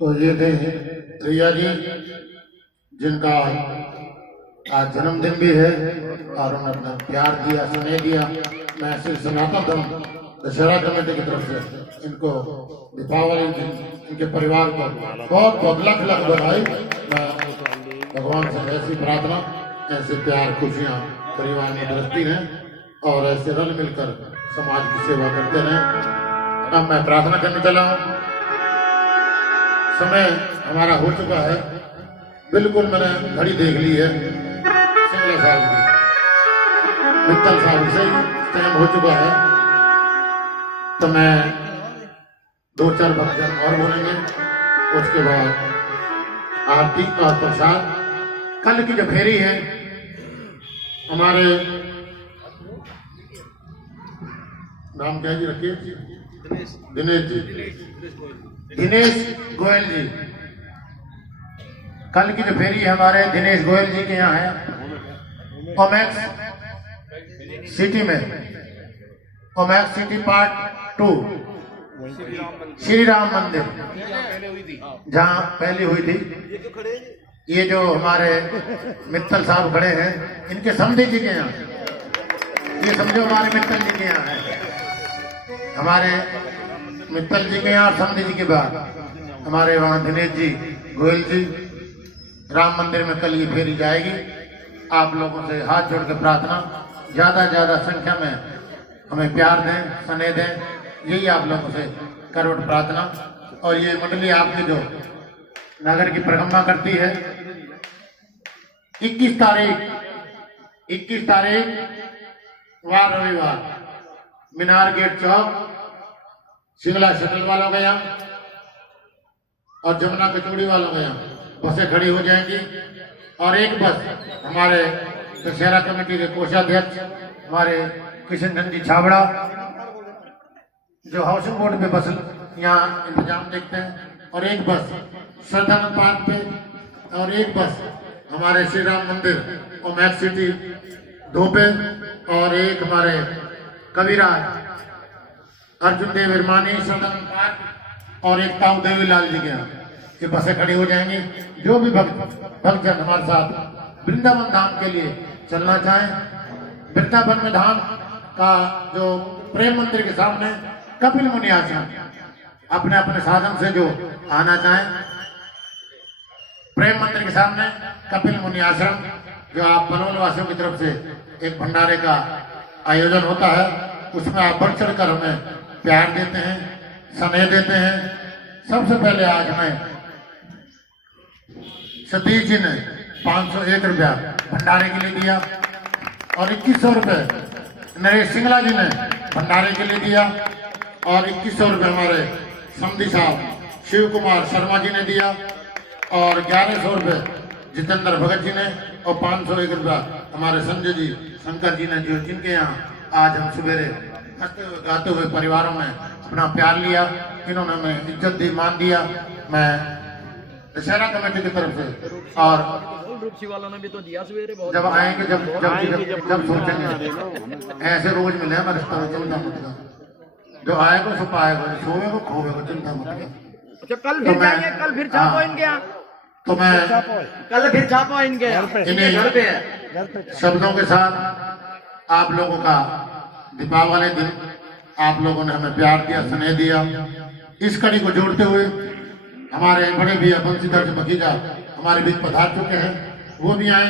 तो ये थे प्रिया जी, जिनका आज जन्मदिन भी है और उन्होंने अपना प्यार दिया, स्नेह दिया। मैं श्री सनातन धर्म दशहरा कमेटी की तरफ से इनको दीपावली इनके परिवार को बहुत बहुत लाख लाख बधाई। मैं भगवान से ऐसी प्रार्थना, ऐसे प्यार खुशियाँ परिवार में बरसती रहें और ऐसे रल मिलकर समाज की सेवा करते रहें। अब मैं प्रार्थना करने चला हूँ। समय हमारा हो चुका है, बिल्कुल मैंने घड़ी देख ली है, 16 साल की मित्तल साहब से टाइम हो चुका है। तो मैं 2-4 भजन और बोलेंगे, उसके बाद आरती और प्रसाद। कल की जो फेरी है हमारे नाम क्या जी रखिए, दिनेश जी, दिनेश गोयल जी। कल की जो फेरी हमारे दिनेश गोयल जी के यहाँ है ओमैक्स सिटी में, ओमैक्स सिटी पार्ट 2 श्री राम मंदिर, जहाँ पहले हुई थी। ये जो हमारे मित्तल साहब खड़े हैं, इनके समधी जी के यहाँ, ये समझो हमारे मित्तल जी के यहाँ है। हमारे मित्तल जी के यहाँ समधी जी के बाद हमारे वहाँ दिनेश जी गोयल जी, राम मंदिर में कल ये फेरी जाएगी। आप लोगों से हाथ जोड़ के प्रार्थना, ज्यादा ज्यादा संख्या में हमें प्यार दें, स्नेह दें, यही आप लोगों से करवट प्रार्थना। और ये मंडली आपकी जो नगर की परिक्रमा करती है, 21 तारीख वार रविवार मीनार गेट चौक सिंगला शटल वालों का यहाँ और जमुना कचौड़ी वालों का यहाँ बसें खड़ी हो जाएंगी। और एक बस हमारे दशहरा कमेटी के कोषाध्यक्ष हमारे किशन जी छाबड़ा, जो हाउसिंग बोर्ड पे बस यहाँ इंतजाम देखते हैं, और एक बस श्रद्धानंद पार्क पे, और एक बस हमारे श्री राम मंदिर और मैक्स सिटी 2 पे, और एक हमारे कविराज अर्जुन देव हिरमानी श्रद्धानंद पार्क, और एक ताऊ देवीलाल जी के यहाँ ये बसें खड़ी हो जाएंगी। जो भी भक्तजन हमारे साथ वृंदावन धाम के लिए चलना चाहें, वृंदावन में धाम का जो प्रेम मंदिर के सामने कपिल मुनि आश्रम, अपने अपने साधन से जो आना चाहें, प्रेम मंदिर के सामने कपिल मुनि आश्रम, जो आप बनोल वासियों की तरफ से एक भंडारे का आयोजन होता है, उसमें आप बढ़ चढ़ कर हमें प्यार देते हैं, स्नेह देते हैं। सबसे पहले आज हमें सतीश जी ने 501 रुपया भंडारे के लिए दिया, और 2100 रुपये नरेश सिंगला जी ने भंडारे के लिए दिया, और 2100 रुपये हमारे समधी साहब शिव कुमार शर्मा जी ने दिया, और 1100 रुपये जितेंद्र भगत जी ने, और 501 रुपया हमारे संजय जी शंकर जी ने, जो जिनके यहाँ आज हम सवेरे हंसते हुए गाते हुए परिवारों में अपना प्यार लिया, इन्होंने हमें इज्जत दी, मान दिया। मैं दशहरा कमेटी की तरफ से, और वालों ने भी तो दिया सवेरे, जब आएंगे जब जब जब, जब, जब सोचेंगे ऐसे रोज मिले हमारे रिश्ता चिंता मत कर, जो आएगा सो पाएगा, सोएगा खोएगा, चिंता मत कर। अच्छा कल फिर जाएंगे, कल फिर छापो इनके यहाँ, तो मैं कल फिर छापो इनके घर पे शब्दों के साथ आप लोगों का दीपावली दिन आप लोगों ने हमें प्यार दिया, स्नेह दिया। इस कड़ी को जोड़ते हुए हमारे बड़े भैया बंशीधर जी मखीजा हमारे बीच पधार चुके हैं, वो भी आए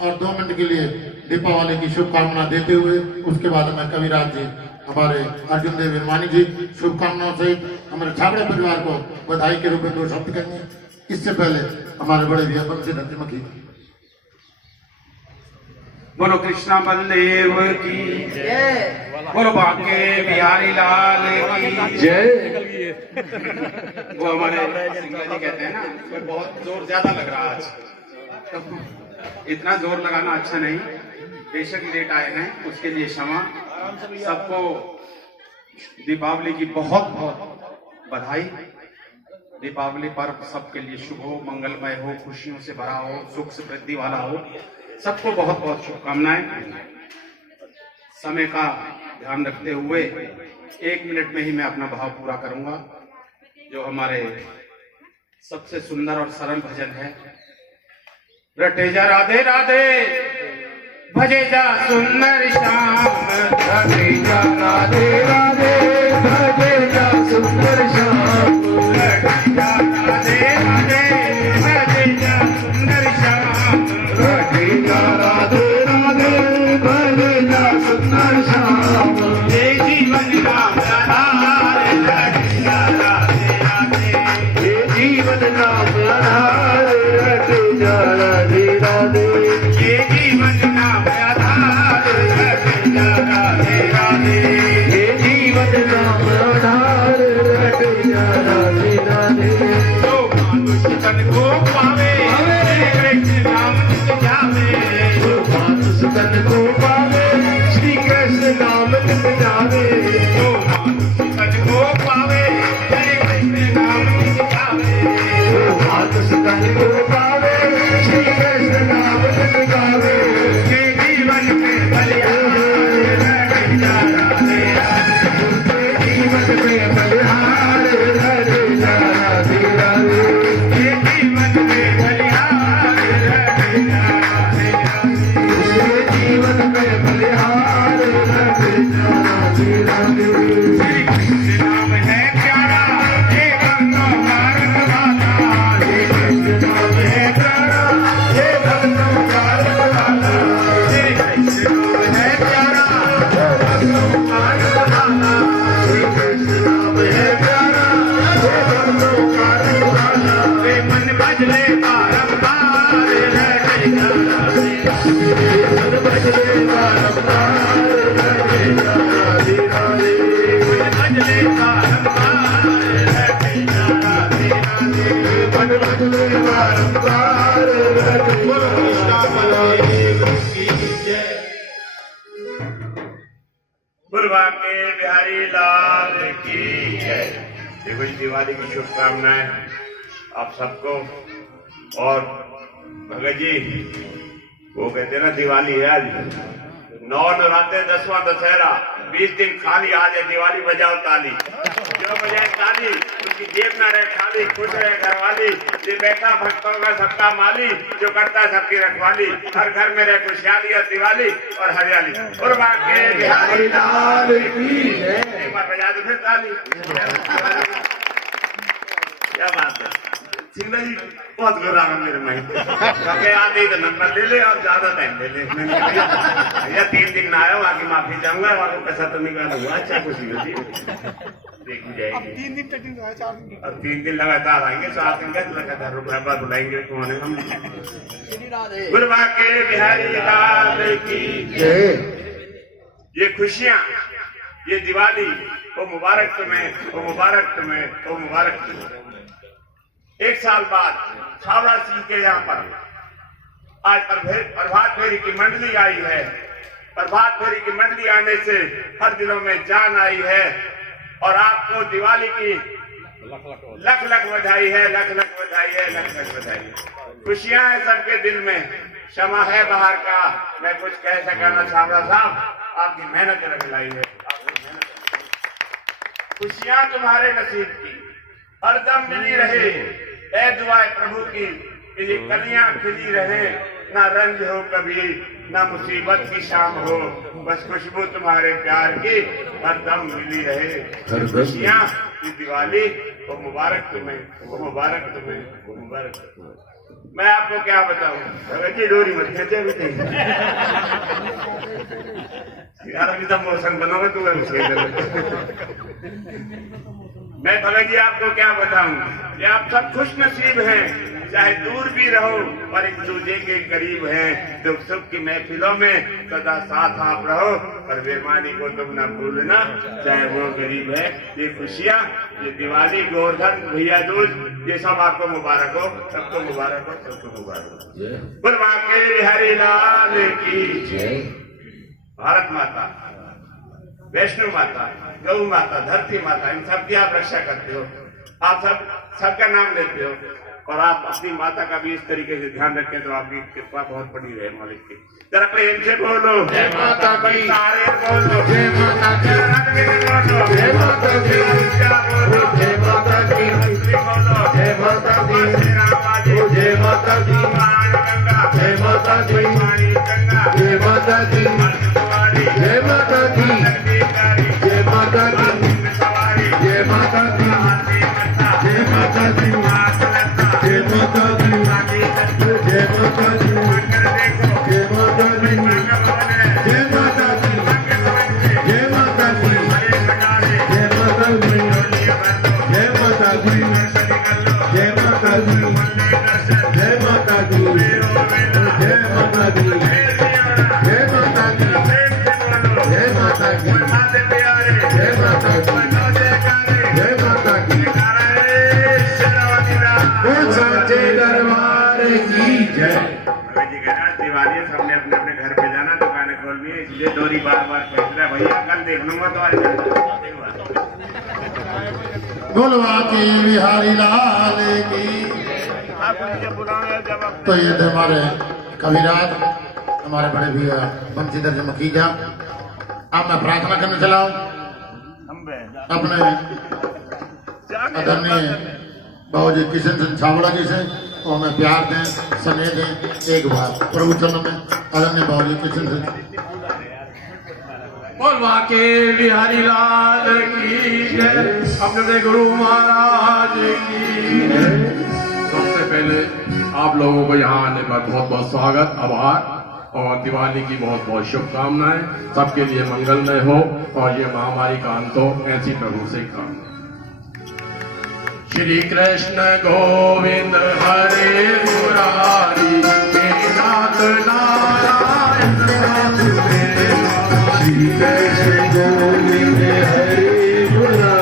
और 2 मिनट के लिए दीपावली की शुभकामना देते हुए, उसके बाद हमें कविराज जी हमारे अर्जुन देव हिरमानी जी शुभकामनाओं से हमारे छाबड़े परिवार को बधाई के रूप में 2 शब्द कहेंगे। इससे पहले हमारे बड़े भैया बंशीधर जी मखीजा। बोलो कृष्णा बलदेव की जय, बोलो बांके बिहारी लाल की जय। वो हमारे सिंगला जी कहते हैं ना, उसमें बहुत जोर ज्यादा लग रहा आज, तो इतना जोर लगाना अच्छा नहीं। बेशक लेट आए हैं, उसके लिए क्षमा। सबको दीपावली की बहुत बहुत बधाई। दीपावली पर्व सबके लिए शुभ हो, मंगलमय हो, खुशियों से भरा हो, सुख समृद्धि वाला हो। सबको बहुत बहुत शुभकामनाएं। समय का ध्यान रखते हुए 1 मिनट में ही मैं अपना भाव पूरा करूंगा, जो हमारे सबसे सुंदर और सरल भजन है। रटे जा राधे राधे, भजे जा सुंदर श्याम, रटे जा राधे राधे, भजे जा सुंदर श्याम, रटे जा राधे राधे, भजे जा सुंदर श्याम, रटे जा राधे राधे, भजे जा सुंदर श्याम। ये जीवन नाम आधार, रटे जा राधे राधे, ये जीवन नाम आधार, रटे जा राधे राधे, ये जीवन नाम आधार, रटे जा राधे राधे, ये जीवन बदले बारंबार कन्हैया राधे राधे मन बदले बारंबार बोलो कृष्ण बलदेव की जय। बुलवा के बिहारी लाल की जय। देखो जी दिवाली की शुभकामनाएं आप सबको। और भगत जी वो कहते हैं ना दिवाली है आज 9 नवरात्रे 10वां दशहरा 20 दिन खाली। आज है दिवाली बजाओ ताली जो बजाए ताली उसकी जेब ना रहे खाली खुश रहे घरवाली ये बैठा भक्तों का सबका माली जो करता सबकी रखवाली हर घर में रहे खुशहाली और दिवाली और हरियाली। और बाकी बिहारी लाल की एक बार बजा दो फिर ताली। क्या बात है सिंगला जी बहुत गुर्रा है मेरे में क्योंकि आते ही तो नंबर ले ले और ज्यादा टाइम ले ले। भैया 3 दिन ना आया बाकी माफी चाहूंगा और पैसा तो निकाल हुआ अच्छा खुशी होती देखी जाएगी। 3 दिन ट्रेनिंग है 4 दिन और 3 दिन लगातार आएंगे 7 दिन का लगातार रुपया पर बुलाएंगे तुम्हारे हम। गुलवा के बिहारी लाल की जय। ये खुशियाँ ये दिवाली वो मुबारक तुम्हें वो मुबारक तुम्हें वो मुबारक तुम्हें। 1 साल बाद छावड़ा सिंह के यहाँ पर आज प्रभात फेरी की मंडली आई है। प्रभात फेरी की मंडली आने से हर दिलों में जान आई है और आपको दिवाली की लख लख बधाई है लख लख बधाई है लख लख बधाई है। खुशियां हैं सबके दिल में क्षमा है बाहर का मैं कुछ कह सका ना छावड़ा साहब आपकी मेहनत रख लाई है आपकी मेहनत। खुशियां तुम्हारे नसीब की हरदम मिली रहे ए दुआए प्रभु की कि ये कलियां खिली रहे ना रंज हो कभी ना मुसीबत की शाम हो बस खुशबू तुम्हारे प्यार की हरदम मिली रहे। खुशियां ये दिवाली वो मुबारक तुम्हें वो मुबारक तुम्हें वो मुबारक तुम्हें। मैं आपको क्या बताऊं भगत जी डोरी मत खींचे भी नहीं यार अभी तक मौसम बनोगे तू मैं भगत जी आपको क्या बताऊं कि आप सब खुश नसीब हैं चाहे दूर भी रहो और एक दूसरे के करीब हैं दुख सुख की महफिलों में सदा साथ आप रहो और बेईमानी को तुम न भूलना चाहे वो गरीब है। ये खुशियाँ ये दिवाली गोवर्धन भैया दूज ये सब आपको मुबारक हो सबको मुबारक हो सबको मुबारक हो। बुलवा के बिहारी लाल की जय। भारत माता वैष्णो माता गौ माता धरती माता इन सबकी आप रक्षा करते हो आप सबका नाम लेते हो और आप अपनी माता का भी इस तरीके से ध्यान रखें तो आपकी कृपा बहुत बड़ी रहे मालिक की। जरा प्रेम से बोलो जय माता की सारे बोलो जय माता की बोलो जय माता की बोलो जय माता की बोलो जय माता की जय माता की गंगा जय माता की गंगा जय माता की जय माता की जय माता की जय माता की जय माता की जय माता की जय माता दी जय माता दी जय माता दी जय माता दी जय माता दी जय माता दी जय माता दी जय माता दी जय माता दी जय माता दी जय माता दी जय माता दी जय माता दी जय माता दी सच्चे दरबार की जय। दिवाली सबने अपने अपने घर पे जाना दुकानें खोलनी है इसलिए डोरी बार बार फेंक रहा है भैया कल देख लूंगा गुलवा के बिहारी लाल की। तो ये थे हमारे कविराज हमारे बड़े भैया बंशीधर जी मखीजा। अब मैं प्रार्थना करने चला हूँ अपने आदरणीय बाबूजी किशन सिंह छावड़ा जी से तो हमें प्यार दें स्नेह दें एक बार प्रभु चरण में आदरणीय बाबूजी किशन सिंह बोलवा के बिहारी लाल की जय। अपने गुरु महाराज की सबसे पहले आप लोगों को यहाँ आने पर बहुत बहुत स्वागत आभार और दिवाली की बहुत बहुत शुभकामनाएं सबके लिए मंगलमय हो और ये महामारी का अंत हो ऐसी प्रभु से काम। श्री कृष्ण गोविंद हरे मुरारी मेरे नाथ नारायण वासुदेव। श्री कृष्ण गोविंद हरे मुरारी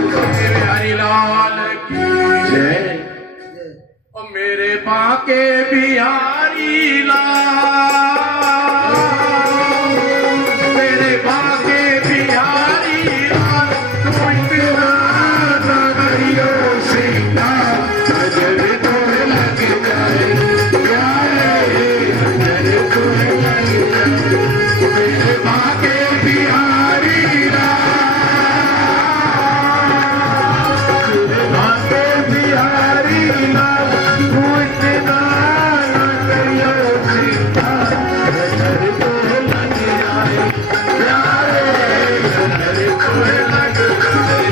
बिहारी लाल की जय। और मेरे बाके बिहारी लाल, मेरे बाके बिहारी लाल, तू इतना नगरियों से नजर तो लग जाए प्यारे, नजर तो लग जाए मेरे बाके बिहारी लाल, मेरे बाके बिहारी लाल, तू इतना नगरियों से नजर तो लग जाए प्यारे, नजर तो लग जाए।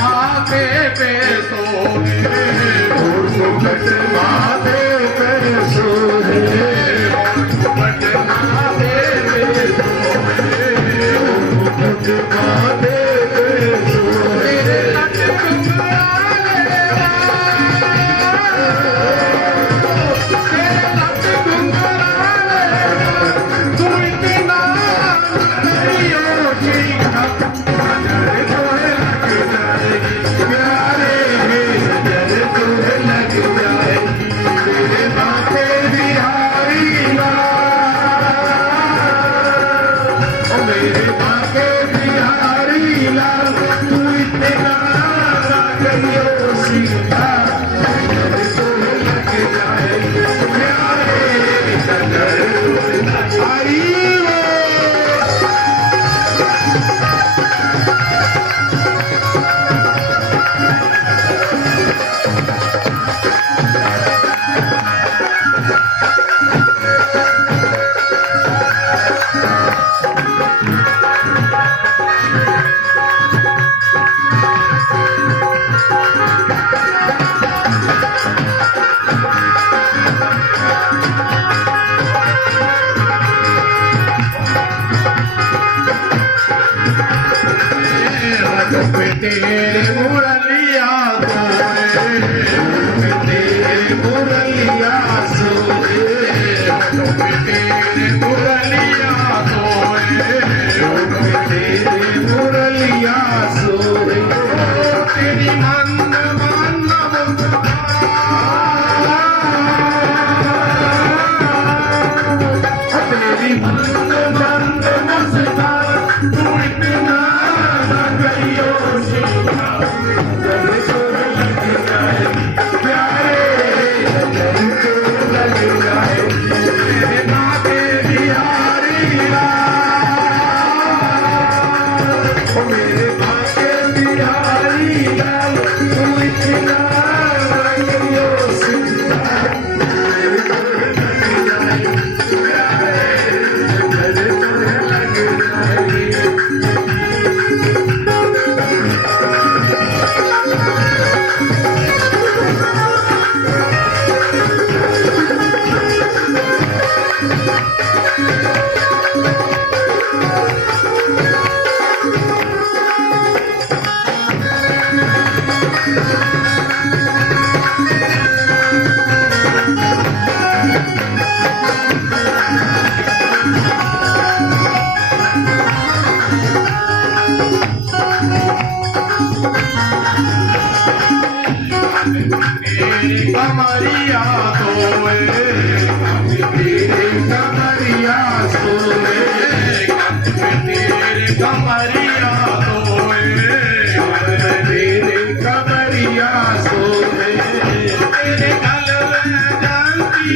माथे पे सोहे, घूंघट माथे पे सोहे, घूंघट माथे पे सोहे, घूंघट माथे पे सोहे, लट घुंघराले लट घुंघराले तू इतना नगरियों से नजर तो लग जाएगी प्यारे, नजर तो लग जाएगी तेरे बाके बिहारी लाल, ओ मेरे बाके बिहारी लाल, तू इतना नगरियों से नजर तो लग जाएगी प्यारे, नजर तो हरी तेरे मुरलिया सोए, तेरे मुरलिया सोए, तेरे मुरलिया सोए, तेरे मुरलिया सोए, तेरी मंद मंद तेरी मंद मंद मुस्कान, तू इतना नगरियों से नजर तो लग जाएगी प्यारे, नजर तो लग जाएगी तेरे बाके बिहारी लाल, ओ मेरे बाके बिहारी लाल, तू इतना नगरियों से नजर तो लग जाएगी प्यारे, नजर तो लग जाएगी। कमरिया सोए, तेरे कमरिया सोए, तेरे कमरिया सोए, तेरे कमरिया सोहे तेरे गल में जानती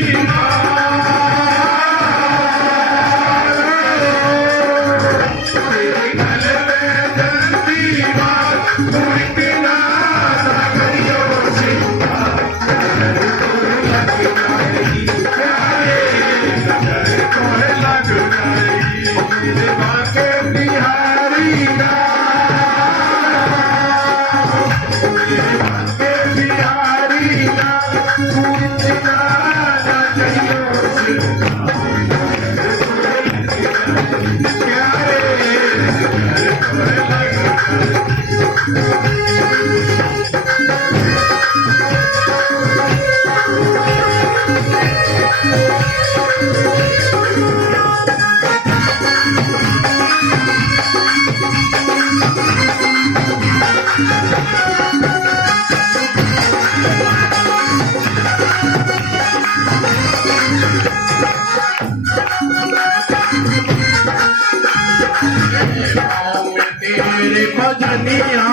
तेरे भजनिया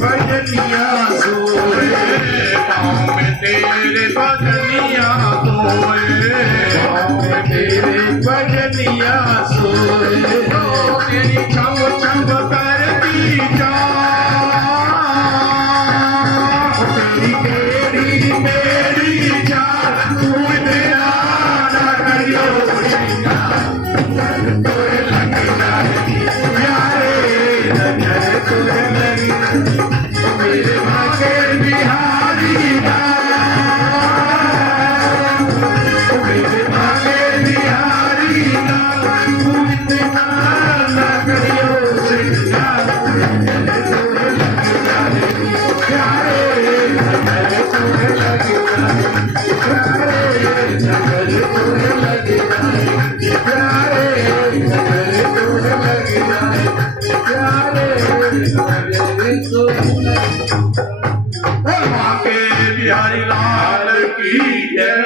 भजनिया सोए तेरे भजनिया तेरे भजनिया सोए तेरी छम छम करती जा तेरी तेरी मेरी जान तू मेरा ना करियो मेरे भागे बिहारी मेरे भागे बिहारी बिहारी लाल की जय।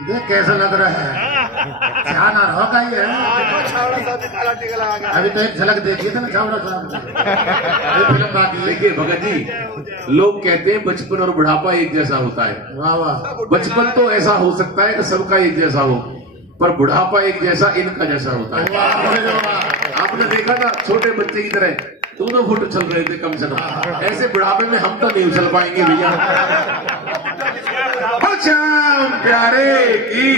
देख कैसा लग रहा है, ध्यान आ रहा का ही है। अभी तो एक झलक देखी थी ना छावड़ा साहब ने, फिल्म बाकी है। देखिए भगत जी, लोग कहते हैं बचपन और बुढ़ापा एक जैसा होता है। वाह वाह। बचपन तो ऐसा हो सकता है कि सबका एक जैसा हो, पर बुढ़ापा एक जैसा इनका जैसा होता है। आपने देखा था छोटे बच्चे की तरह दोनों फुट उछल रहे थे कम से कम, ऐसे बुढ़ापे में हम तो नहीं उछल पाएंगे भैया। बच्चन प्यारे की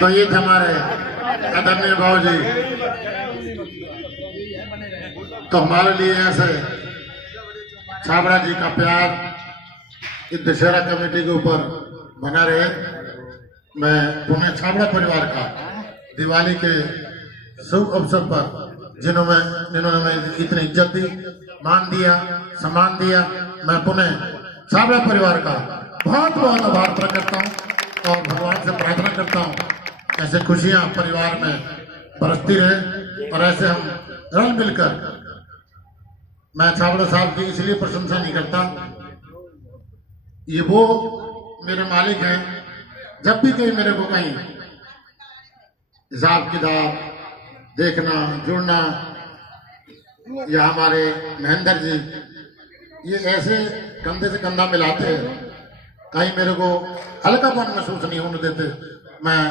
तो ये थे हमारे आदरणीय भाव जी। तो हमारे लिए ऐसे छाबड़ा जी का प्यार इस दशहरा कमेटी के ऊपर बना रहे। मैं पुणे छाबड़ा परिवार का दिवाली के शुभ अवसर पर जिन्होंने हमें इतनी इज्जत दी, मान दिया, सम्मान दिया, मैं पुणे छाबड़ा परिवार का बहुत बहुत आभार प्रकट करता हूँ और भगवान से प्रार्थना करता हूँ ऐसे खुशियाँ परिवार में बरसती रहे और ऐसे हम रल मिलकर। मैं छाबड़ा साहब की इसलिए प्रशंसा नहीं करता, ये वो मेरे मालिक हैं। जब भी कहीं मेरे को कहीं हिसाब किताब देखना जुड़ना, या हमारे महेंद्र जी ये ऐसे कंधे से कंधा मिलाते हैं, कहीं मेरे को हल्कापन महसूस नहीं होने देते। मैं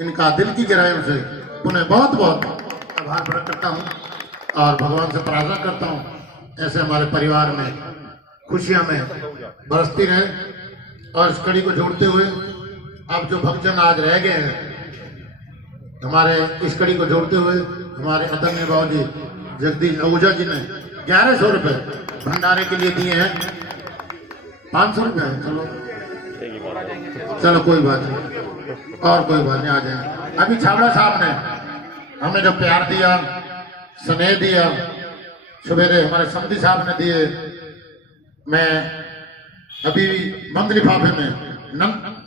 इनका दिल की गहराइयों से उन्हें बहुत बहुत आभार प्रकट करता हूँ और भगवान से प्रार्थना करता हूँ ऐसे हमारे परिवार में खुशियां में बरसती रहे। और इस कड़ी को जोड़ते हुए अब जो भक्तजन आज रह गए हैं, हमारे इस कड़ी को जोड़ते हुए हमारे आदरणीय बाबू जी जगदीश आहूजा जी ने 1100 रुपये भंडारे के लिए दिए हैं। 500 रुपये चलो कोई बात नहीं, और कोई बात नहीं, आ जाए। अभी छाबड़ा साहब ने हमें जो प्यार दिया, स्नेह दिया, सवेरे हमारे समधी साहब ने दिए। मैं अभी मंद लिफाफे में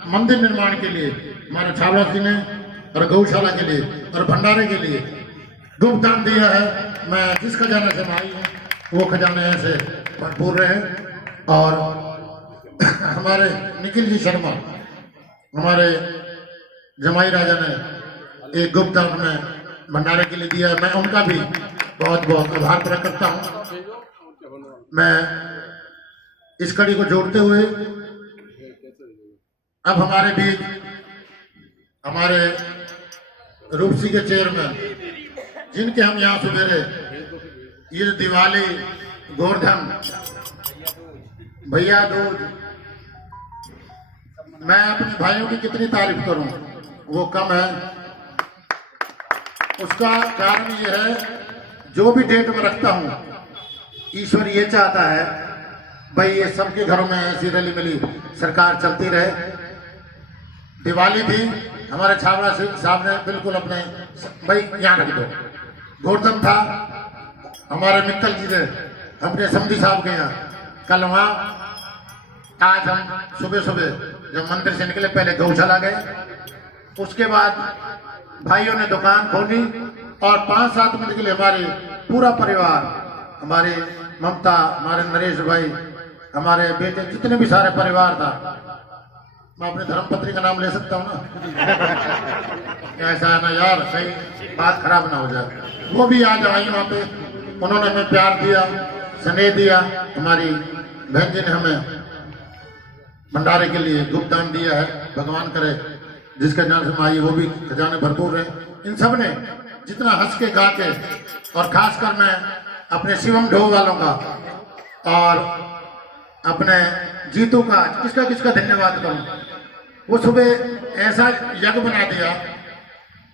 मंदिर निर्माण के लिए हमारे छाबड़ा जी ने और गौशाला के लिए और भंडारे के लिए योगदान दिया है। मैं जिस खजाने से आई हूँ वो खजाने से भरपूर रहे और हमारे निखिल जी शर्मा, हमारे जमाई राजा ने एक गुप्त दान में भंडारे के लिए दिया है। मैं उनका भी बहुत बहुत आभार प्रकट करता हूँ। मैं इस कड़ी को जोड़ते हुए अब हमारे बीच हमारे रूपसी के चेयरमैन, जिनके हम यहाँ सुबेरे ये दिवाली, गोवर्धन, भैया दूज, मैं अपने भाइयों की कितनी तारीफ करूं वो कम है। उसका कारण ये है, जो भी डेट में रखता हूं, ईश्वर ये चाहता है भाई ये सबके घरों में ऐसी रली मिली सरकार चलती रहे। दिवाली भी हमारे छावड़ा साहब ने बिल्कुल अपने भाई यहाँ रख दो। गोवर्धन था हमारे मित्तल जी ने अपने समधी साहब के यहाँ, कल वहाँ, आज हम सुबह सुबह जब मंदिर से निकले पहले गौशाला गए, उसके बाद भाइयों ने दुकान खोली और 5-7 मिनट के लिए हमारे पूरा परिवार, हमारी ममता, हमारे नरेश भाई, हमारे बेटे, जितने भी सारे परिवार था, मैं अपने धर्मपत्नी का नाम ले सकता हूँ ना? ऐसा है ना यार, कहीं बात खराब ना हो जाए। वो भी आज आई वहाँ पे, उन्होंने हमें प्यार दिया, स्नेह दिया। हमारी बहन जी ने हमें भंडारे के लिए गुप्त दान दिया है। भगवान करे जिसके नाम से आई वो भी खजाने भरपूर रहे। इन सब ने जितना हंस के गा के, और खासकर मैं अपने शिवम ढो वालों का और अपने जीतू का किसका धन्यवाद करूं। वो सुबह ऐसा यज्ञ बना दिया,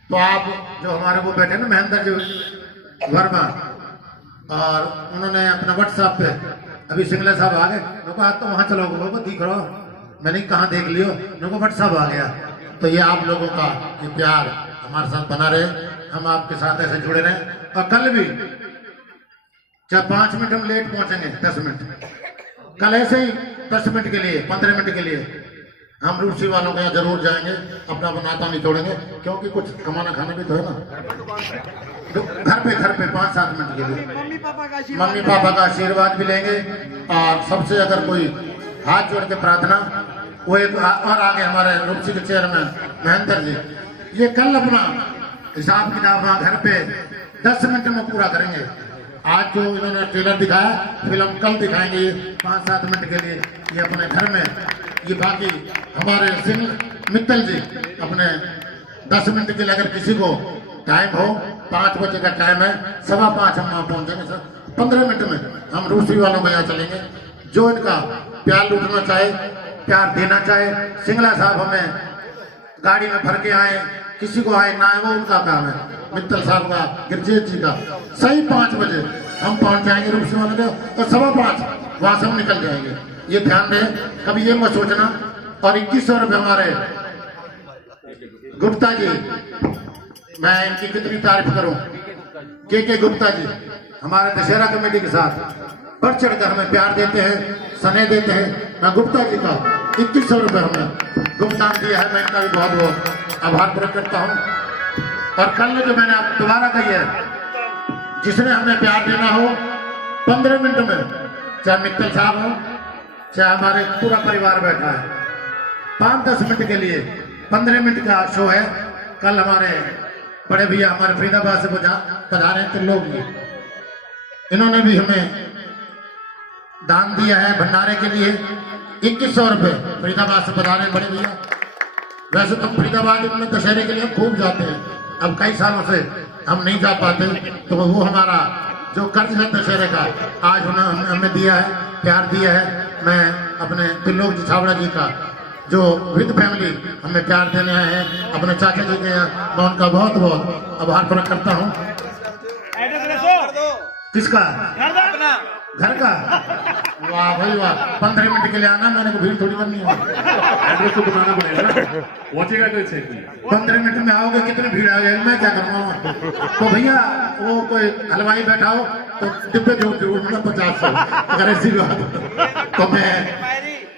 तो आप जो हमारे वो बैठे ना महेंद्र जी वर्मा, और उन्होंने अपना व्हाट्सएप पे, अभी सिंगला साहब आ गए, उनको आज तो वहां चलोगे, वो दिख रहा, मैंने कहा देख लियो, उनको व्हाट्सएप आ गया। तो ये आप लोगों का ये प्यार हमारे साथ बना रहे, हम आपके साथ ऐसे जुड़े रहे। और कल भी चाहे 5 मिनट हम लेट पहुंचेंगे, 10 मिनट, कल ऐसे ही 10 मिनट के लिए, 15 मिनट के लिए हम रूसी वालों के यहाँ जरूर जाएंगे, अपना नाता नहीं तोड़ेंगे, क्योंकि कुछ कमाना खाना भी तो है ना। घर पे 5-7 मिनट के लिए मम्मी पापा का आशीर्वाद भी लेंगे। और सबसे अगर कोई हाथ जोड़ के प्रार्थना, वो एक और आगे हमारे रूपसी के चेयरमैन महेंद्र जी, ये कल अपना हिसाब किताब घर पे 10 मिनट में पूरा करेंगे। आज जो इन्होंने ट्रेलर दिखाया, फिल्म कल दिखाएंगे 5-7 मिनट के लिए, ये अपने घर में। ये बाकी हमारे सिंह मित्तल जी अपने 10 मिनट के लिए, अगर किसी को टाइम हो, 5 बजे का टाइम है, 5:15 हम वहाँ पहुँचेंगे सर। 15 मिनट में हम रूसी वालों के यहाँ चलेंगे। जो इनका प्यार लूटना चाहे, प्यार देना चाहे, सिंगला साहब हमें गाड़ी में भर के आए, किसी को आए ना आए, वो उनका काम है। मित्तल साहब का, गिरजेत जी का, सही 5 बजे हम पहुंच जाएंगे रूपसी वाले को, और 5:15 वहां से हम निकल जाएंगे। ये ध्यान रहे, कभी ये मत सोचना। और 2100 रुपये हमारे गुप्ता जी, मैं इनकी कितनी तारीफ करूं, के गुप्ता जी हमारे दशहरा कमेटी के साथ बढ़ चढ़कर हमें प्यार देते हैं, स्नेह देते हैं। मैं गुप्ता जी का 2100 रुपये हमें भुगतान दिया है, मैं इनका भी बहुत बहुत आभार प्रकट करता हूँ। और कल जो मैंने आप दोबारा कही है, जिसने हमें प्यार देना हो 15 मिनट में, चाहे मित्तल साहब हो, चाहे हमारे पूरा परिवार बैठा है, 5-10 मिनट के लिए 15 मिनट का शो है। कल हमारे बड़े भैया हमारे फरीदाबाद से पधारे हैं त्रिलोक जी, इन्होंने भी हमें दान दिया है भंडारे के लिए 2100 रुपये। फरीदाबाद से पधारे बड़े भैया। वैसे तो फरीदाबाद में दशहरे के लिए खूब जाते हैं, अब कई सालों से हम नहीं जा पाते, तो वो हमारा जो कर्ज है दशहरे का, आज उन्होंने हमें दिया है, प्यार दिया है। मैं अपने त्रिलोक जी छावड़ा जी का, जो विद फैमिली हमें प्यार देने आए हैं, अपने चाचा जी के यहाँ, मैं उनका बहुत बहुत आभार प्रकट करता हूँ। किसका? घर का? वाह भाई वाह, 15 मिनट के लिए आना, मैंने को भीड़ थोड़ी बननी है। एड्रेस तो बताना पड़ेगा ना, पहुंचेगा तो इसे 15 मिनट में आओगे, कितनी भीड़ आ जाएगी, मैं क्या करूँगा। तो भैया वो कोई हलवाई बैठा हो तो डिब्बे जरूर 50 अगर ऐसी बात। तो मैं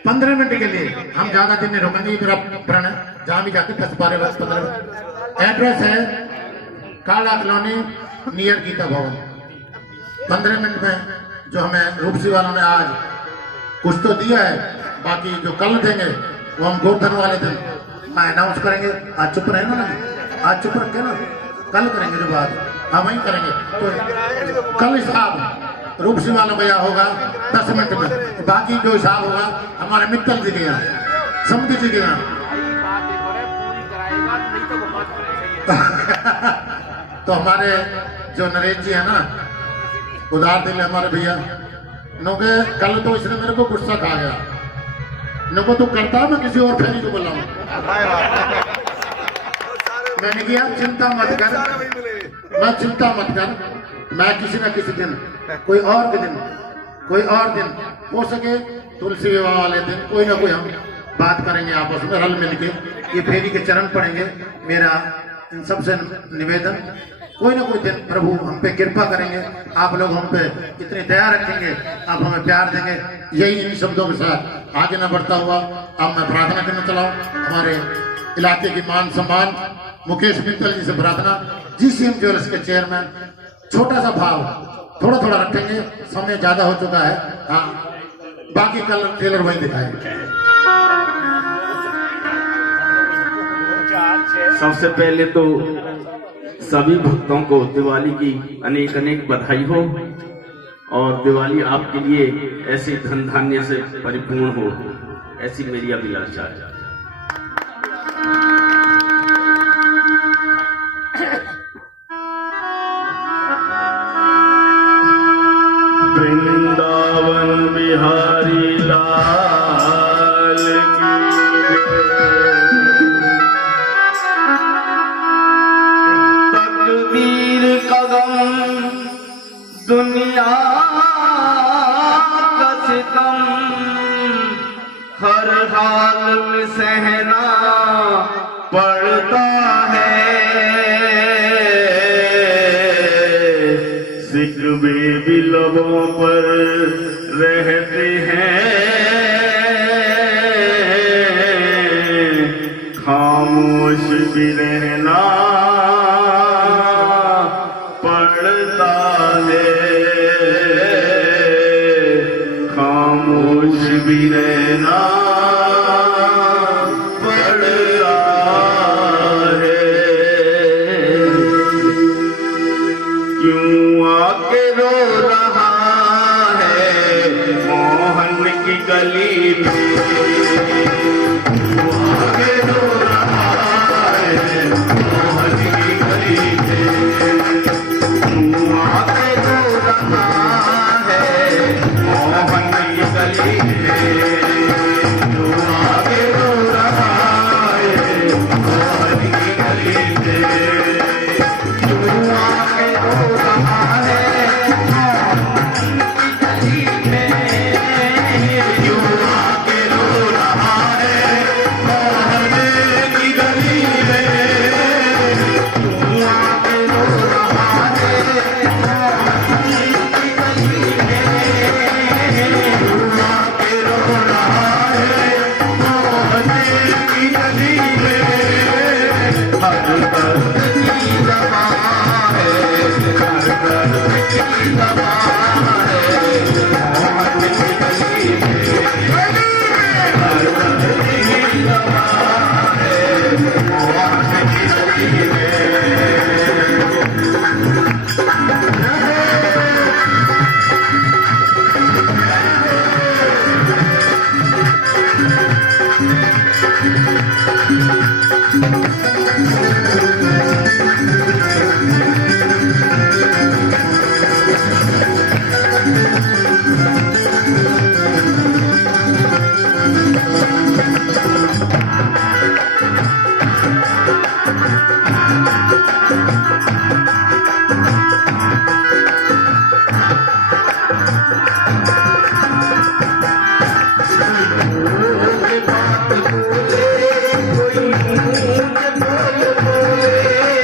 15 मिनट के लिए, हम ज्यादा दिन नहीं रुकेंगे, मेरा प्रण है, जहाँ भी जाते 10-12-15। एड्रेस है काला कॉलोनी नियर गीता भवन। 15 मिनट में जो हमें रूपसी वालों ने आज कुछ तो दिया है, बाकी जो कल देंगे वो हम गोवर्धन वाले दिन मैं अनाउंस करेंगे। आज चुप रहे ना, आज चुप रखे ना, कल करेंगे जो बात हम वहीं करेंगे। तो कल हिसाब रूपसी वाला भैया होगा 10 मिनट में, बाकी जो हिसाब होगा हमारे मित्तल जी के यहाँ, समिति जी के यहाँ। तो हमारे जो नरेश जी है ना, उधार दिल हमारे भैया, इन्होंने कल तो इसने मेरे को गुस्सा खा गया, इनको तो करता मैं किसी और फैनी को बोला हूँ। मैंने किया चिंता मत कर, मैं चिंता मत कर, मैं किसी न किसी दिन कोई और दिन हो सके तुलसी विवाह वाले दिन कोई ना कोई हम बात करेंगे आपस में रल मिल के, ये फेरी के चरण पड़ेंगे। मेरा इन सबसे निवेदन, कोई ना कोई दिन प्रभु हम पे कृपा करेंगे, आप लोग हम पे इतनी दया रखेंगे, आप हमें प्यार देंगे। यही इन शब्दों के साथ आगे न बढ़ता हुआ अब मैं प्रार्थना करना चला हूँ। हमारे इलाके की मान सम्मान मुकेश मित्तल जी से प्रार्थना, GCM ज्वेलर्स के चेयरमैन, छोटा सा भाव थोड़ा थोड़ा रखेंगे, समय ज्यादा हो चुका है। हाँ, बाकी कल ट्रेलर वही दिखाएंगे। सबसे पहले तो सभी भक्तों को दिवाली की अनेक अनेक बधाई हो, और दिवाली आपके लिए ऐसे धन धान्य से परिपूर्ण हो, ऐसी मेरी अभिलाषा है। वृंदावन बिहारी लाल की तकदीर का गम दुनिया का सितम हर हाल में सहना पड़ता है। सिकवे भी लबों पर रहते हैं, खामोश भी रहना पड़ता है, खामोश भी रहना पड़ता है। क्यों आके रो रहा है मोहन की गली में, क्यों आके रो रहा है मोहन की गली में, क्यों आके रो रहा है मोहन की गली में, क्यों आके रो रहा है मोहन की गली में, क्यों आके रो रहा है कोई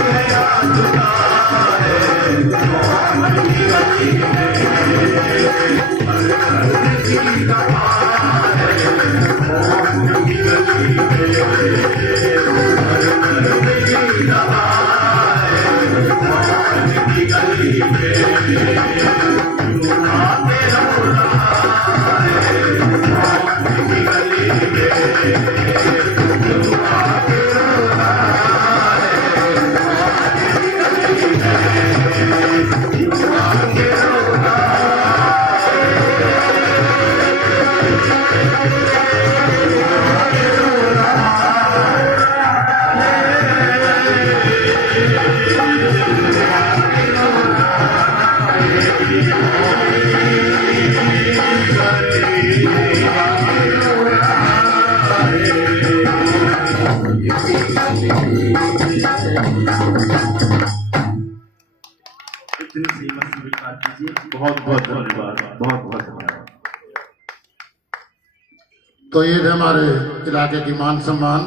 है इतनी सीमा स्वीकार कीजिए। बहुत बहुत धन्यवाद, बहुत बहुत धन्यवाद। तो ये थे हमारे इलाके की मान सम्मान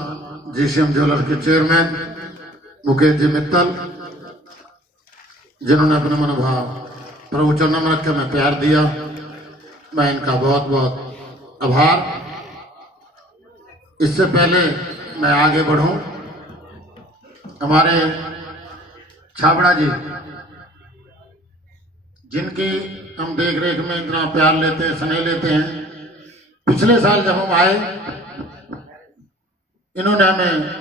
जीसीएम ज्वेलर के चेयरमैन मुकेश जी मित्तल, जिन्होंने अपने मनोभाव प्रभु चरणों में रख के हमें प्यार दिया। मैं इनका बहुत बहुत आभार। इससे पहले मैं आगे बढ़ूं, हमारे छाबड़ा जी, जिनकी हम देख रेख में इतना प्यार लेते हैं, स्नेह लेते हैं, पिछले साल जब हम आए, इन्होंने हमें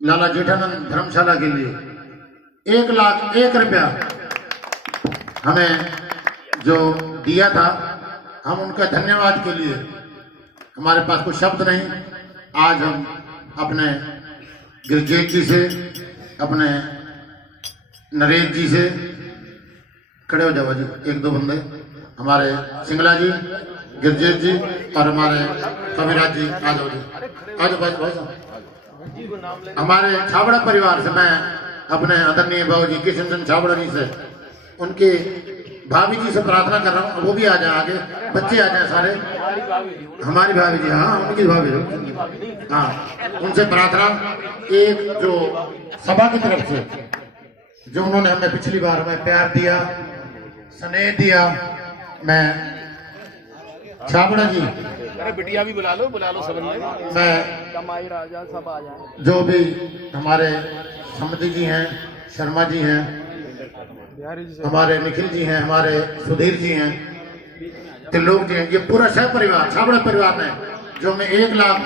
लाला जेठानंद धर्मशाला के लिए 1,01,000 रुपया हमें जो दिया था, हम उनका धन्यवाद के लिए हमारे पास कोई शब्द नहीं। आज हम अपने गिरजेश जी से, अपने नरेश जी से, खड़े हो जाओ जी, एक दो बंदे, हमारे सिंगला जी, गिरजेश जी और हमारे कविराज जी, आ जाओ जी, आ जाओ भाई साहब। हमारे छाबड़ा परिवार से मैं अपने आदरणीय बाबू जी किशन चंद छाबड़ा जी से, उनकी भाभी जी से प्रार्थना कर रहा हूँ, वो भी आ जाए आगे, बच्चे आ जाए सारे, हमारी भाभी जी, हाँ उनकी भाभी, हाँ उनसे प्रार्थना, एक जो सभा की तरफ से जो उन्होंने हमें पिछली बार हमें प्यार दिया, स्नेह दिया, मैं छाबड़ा जी, अरे बिटिया भी बुला लो सब में, मैं कमाई राजा सब आ जाए, जो भी हमारे समधी जी हैं, शर्मा जी हैं, हमारे निखिल जी हैं, हमारे सुधीर जी हैं, त्रिलोक जी हैं, ये पूरा सह परिवार छाबड़ा परिवार में जो मैं 1 लाख,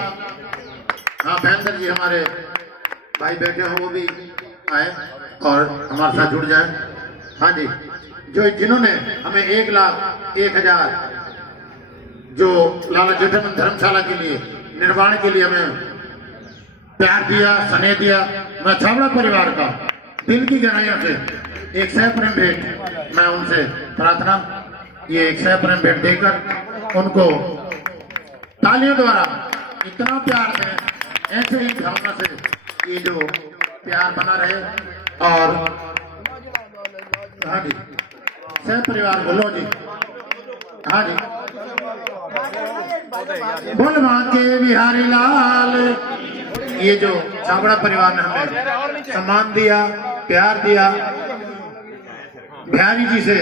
हाँ महेंद्र जी हमारे भाई बैठे हो, वो भी आए और हमारे साथ जुड़ जाए। हाँ जी, जो जिन्होंने हमें 1,01,000 जो लाला जेठानंद धर्मशाला के लिए निर्माण के लिए हमें प्यार दिया, स्नेह दिया, मैं छाबड़ा परिवार का दिल की गहराइयों से एक सह प्रेम भेंट, मैं उनसे प्रार्थना, ये एक सह प्रेम भेंट देकर उनको तालियों द्वारा इतना प्यार दें, ऐसे ही भावना से ये जो प्यार बना रहे। और हाँ जी, सह परिवार बोलो जी, हाँ जी, बोल मां के बिहारी लाल। ये जो छाबड़ा परिवार ने हमें सम्मान दिया, प्यार दिया, बिहारी जी से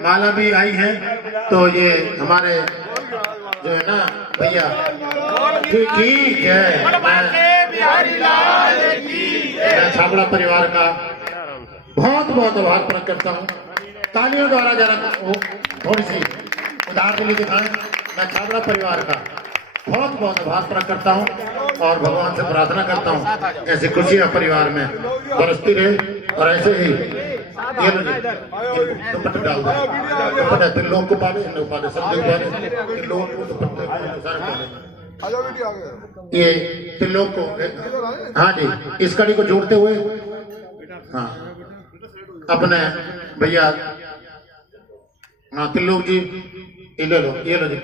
माला भी आई है, तो ये हमारे जो है ना भैया, ठीक है, मैं छाबड़ा परिवार का बहुत बहुत आभार प्रकट करता हूँ। तालियों द्वारा जरा थोड़ी सी उदाहरण के लिए दिखाएं। मैं छाबड़ा परिवार का बहुत बहुत आभार प्रकट करता हूँ और भगवान से प्रार्थना करता हूँ ऐसी खुशियाँ परिवार में बरसती रहे, और ऐसे ही ये दुपट्टा डाल दो, दुपट्टा फिर लोग को पाले, इन लोग पाले, सब लोग पाले, फिर लोग को दुपट्टे सारे पाले, ये फिर लोग को, हाँ जी, इस कड़ी को जोड़ते हुए, हाँ अपने भैया, हाँ त्रिलोक जी, ये लो जी,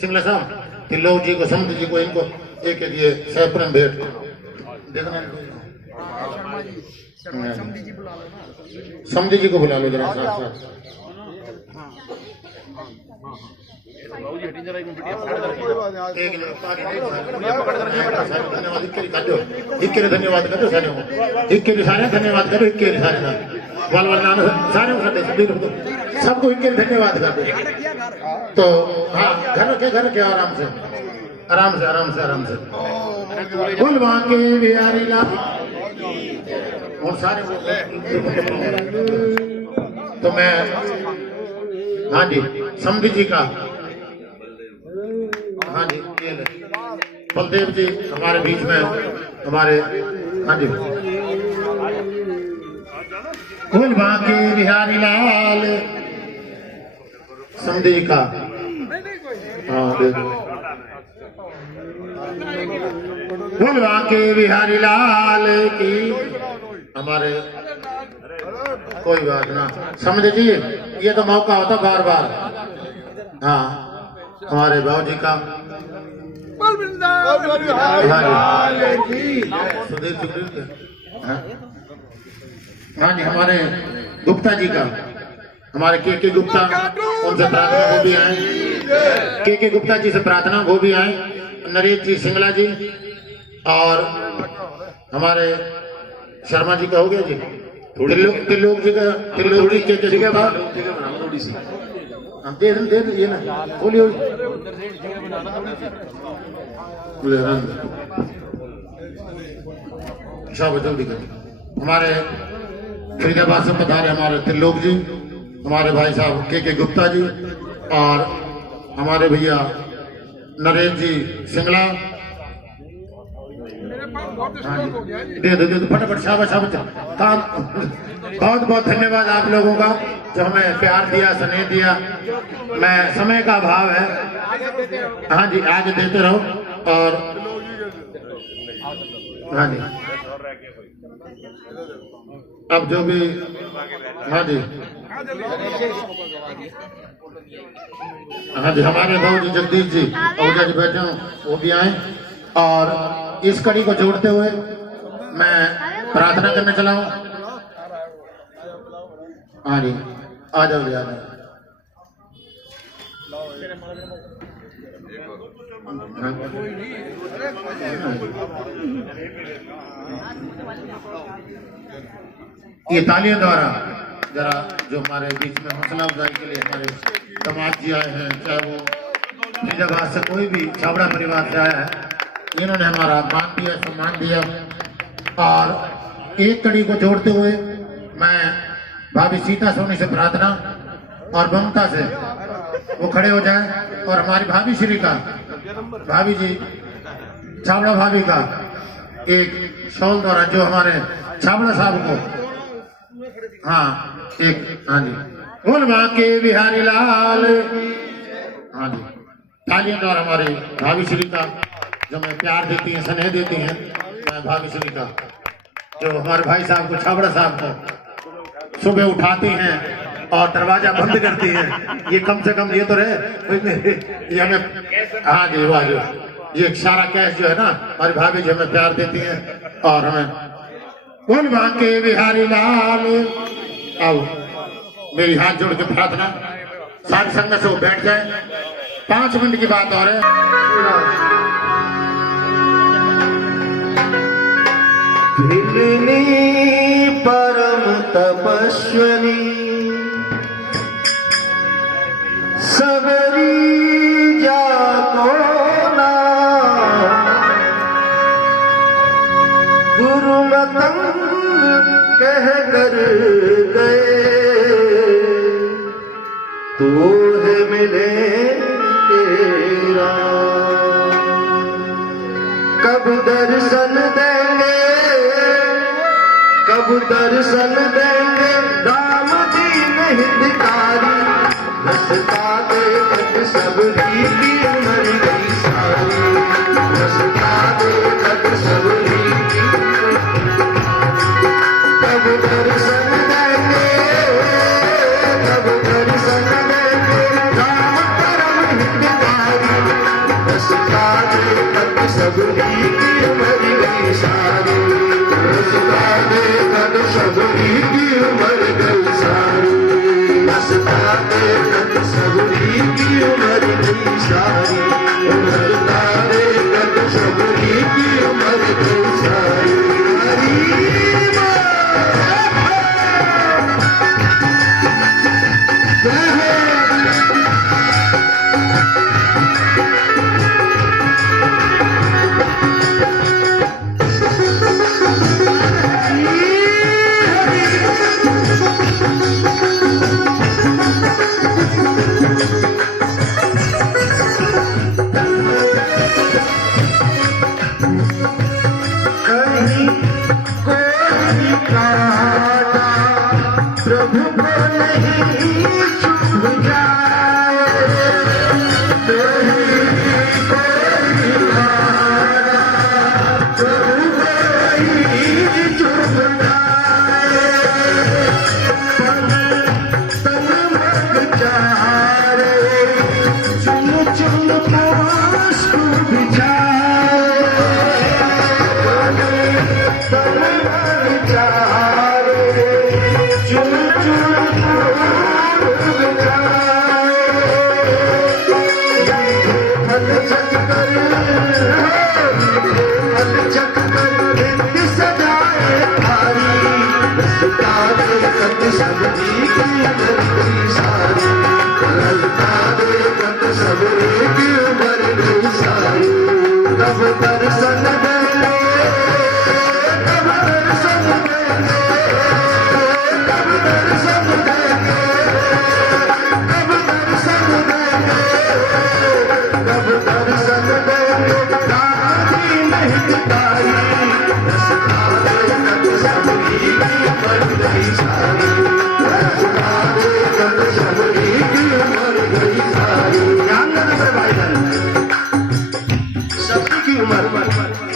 सिंगला साहब, त्रिलोक जी को, समझ जी को, इनको एक एक ये सैप्रेम भेंट देखना, समझी जी को बुला लो जरा साथ साथ। धन्यवाद करो, सारे धन्यवाद करो, सारे वाल वाल नाम सारे सबको इनके धन्यवाद करते। तो हाँ, घर के आराम से बोल बांके बिहारी लाल और सारे। तो मैं हाँ जी समधी जी का, हाँ जी बलदेव जी हमारे बीच में हमारे, हाँ जी बोल बांके बिहारी लाल समधी जी का, हाँ देखो बोल बांके बिहारी लाल की। हमारे कोई बात ना समझ जी, ये तो मौका होता बार बार। हाँ हमारे भाव जी का, सुधीर सुधीर, हाँ जी हमारे गुप्ता जी का, हमारे के गुप्ता, उनसे प्रार्थना वो भी आए, के गुप्ता जी से प्रार्थना वो भी आए, नरेश जी सिंगला जी, और हमारे शर्मा जी का हो गया जी, त्रिलोक जी का, त्रिलोक जी के गुप्ता दे ये ना बोलिए शाबाश जल्दी कर। हमारे फरीदाबाद से पधारे हमारे त्रिलोक जी, हमारे भाई साहब के गुप्ता जी, और हमारे भैया नरेश जी सिंगला। दे फटाफट शाबाश शाबाश काम। बहुत बहुत धन्यवाद आप लोगों का जो हमें प्यार दिया, स्नेह दिया। मैं समय का अभाव है, हाँ जी आगे देते रहो। और हाँ जी अब जो भी, हाँ जी हाँ जी हमारे भाऊ जी जगदीश जी अवजा जी बैठे हो वो भी आए। और इस कड़ी को जोड़ते हुए मैं प्रार्थना करने चला हूँ। हाँ जी आ जाओ जी आ जाओ। ये तालियों द्वारा जरा जो हमारे बीच में हौसला अफजाई के लिए हमारे समाज जी आए हैं, चाहे वो फरीदाबाद से कोई भी छाबड़ा परिवार से आया है, इन्होंने हमारा मान दिया, सम्मान दिया। और एक कड़ी को जोड़ते हुए मैं भाभी सीता सोनी से प्रार्थना और ममता से वो खड़े हो जाए, और हमारी भाभी श्री का, भाभी जी छाबड़ा भाभी का एक शॉल द्वारा जो हमारे छाबड़ा साहब को, हाँ एक, हाँ जी बोल बांके बिहारी लाल। हाँ जी तालियों द्वारा हमारी भाभी श्री का जो मैं प्यार देती हैं, स्नेह देती हैं, मैं भाभी श्री का जो हमारे भाई साहब को, छाबड़ा साहब को सुबह उठाती हैं और दरवाजा बंद करती हैं। ये कम से कम ये तो रहे ये हमें, हाँ जी वाह जो ये सारा कैश जो है ना हमारी भाभी जी हमें प्यार देती हैं और हमें बोल बांके बिहारी लाल। आओ मेरी हाथ जोड़ के प्रार्थना, सारी संगत से वो बैठ जाए, 5 मिनट की बात और है। भिलनी परम तपस्विनी सबरी जाको ना दुर्मतम कह कर गए तो है मिले तेरा। कब दर्शन देंगे, कब दर्शन देंगे राम जी हितकारी। रसता दे तक सब रीति मर गई सारी, रसता दे तक सब रीति। कब दर्शन देंगे, कब दर्शन देंगे राम परम हितकारी। रसता दे तक सब रीति मर गई सारी, रसता दे तक सब रीति मर गई सारी। रसता दे तक सब रीति मर गई सारी, रसता दे तक सब रीति मर गई सारी। हरि बोल।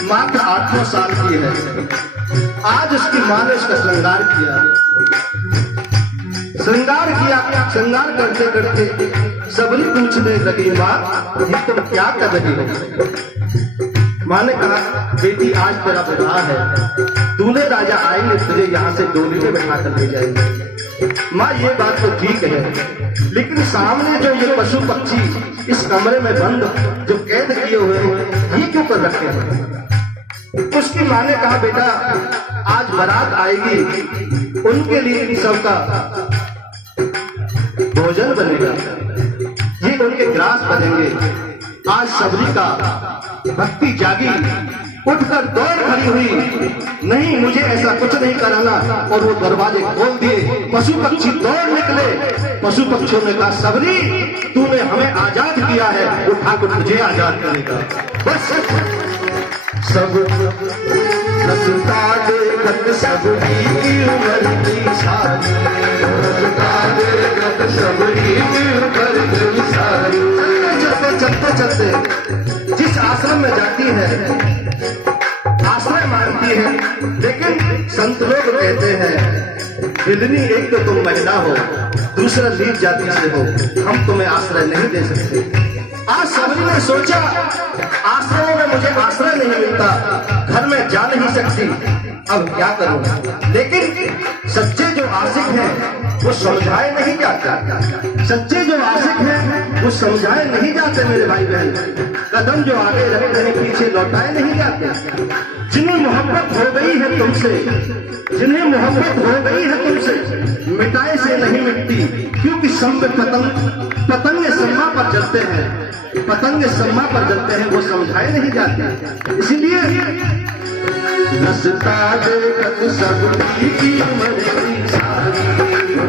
मात्र 8 साल की है। आज उसकी माँ ने उसका श्रृंगार किया। श्रृंगार करते करते सबरी पूछने लगी, माँ ये तुम क्या कर रही हो? माँ ने कहा, बेटी आज तेरा विवाह है, दूल्हे राजा आएंगे, तुझे यहाँ से डोली में बैठा कर ले जाएंगे। माँ ये बात तो ठीक है, लेकिन सामने जो ये पशु पक्षी इस कमरे में बंद जो कैद किए हुए हैं, ये क्यों कर रखे हैं? उसकी माँ ने कहा, बेटा आज बारात आएगी, उनके लिए सबका भोजन बनेगा, ये उनके ग्रास बनेंगे। आज सबरी का भक्ति जागी, उठकर दौड़ खड़ी हुई, नहीं मुझे ऐसा कुछ नहीं कराना, और वो दरवाजे खोल दिए। पशु पक्षी दौड़ निकले। पशु पक्षियों ने कहा, सबरी तूने हमें आजाद किया है, वो ठाकुर तुझे आजाद करेगा। बस सब रसता देखत सबरी की उम्र की सारी, रसता देखत सबरी की उम्र की सारी। चलते चलते जिस आश्रम में जाती है, आश्रय मानती है, लेकिन संत लोग कहते हैं, बिलनी एक तो तुम महिला हो, दूसरा नीच जाति से हो, हम तुम्हें आश्रय नहीं दे सकते। आज सबरी ने सोचा, आश्रयों में मुझे आश्रय नहीं मिलता, घर में जा नहीं सकती, अब क्या करूं? लेकिन सच्चे जो आशिक हैं वो समझाए नहीं जाते। सच्चे जो आशिक हैं वो समझाए नहीं जाते मेरे भाई बहन। कदम जो आगे रखते हैं पीछे लौटाए नहीं जाते। जिन्हें मोहब्बत हो गई है तुमसे, जिन्हें मोहब्बत हो गई है तुमसे, मिटाए से नहीं मिटती, क्योंकि सब पतंग सम्मा पर चलते हैं, पतंग सम्मा पर चलते हैं, वो समझाए नहीं जाते। इसीलिए रसता देखत सबरी की उम्र की सारी,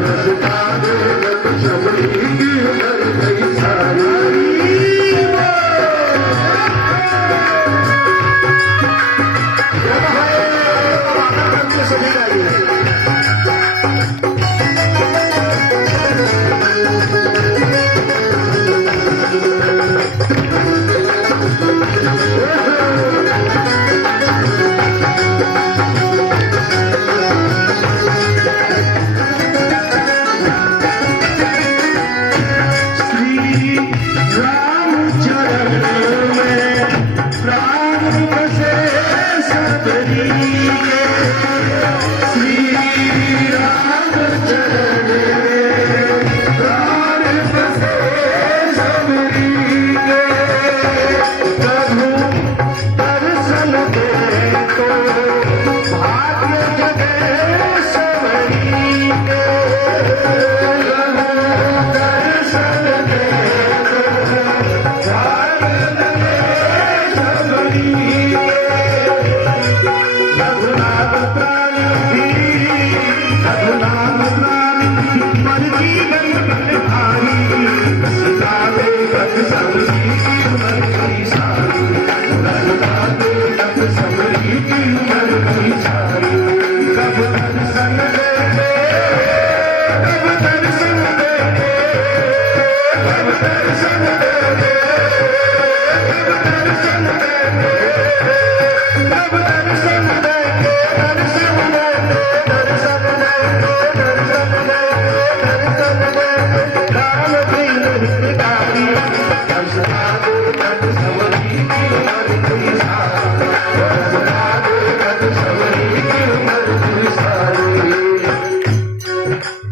रसता देखत सबरी की उम्र की सारी।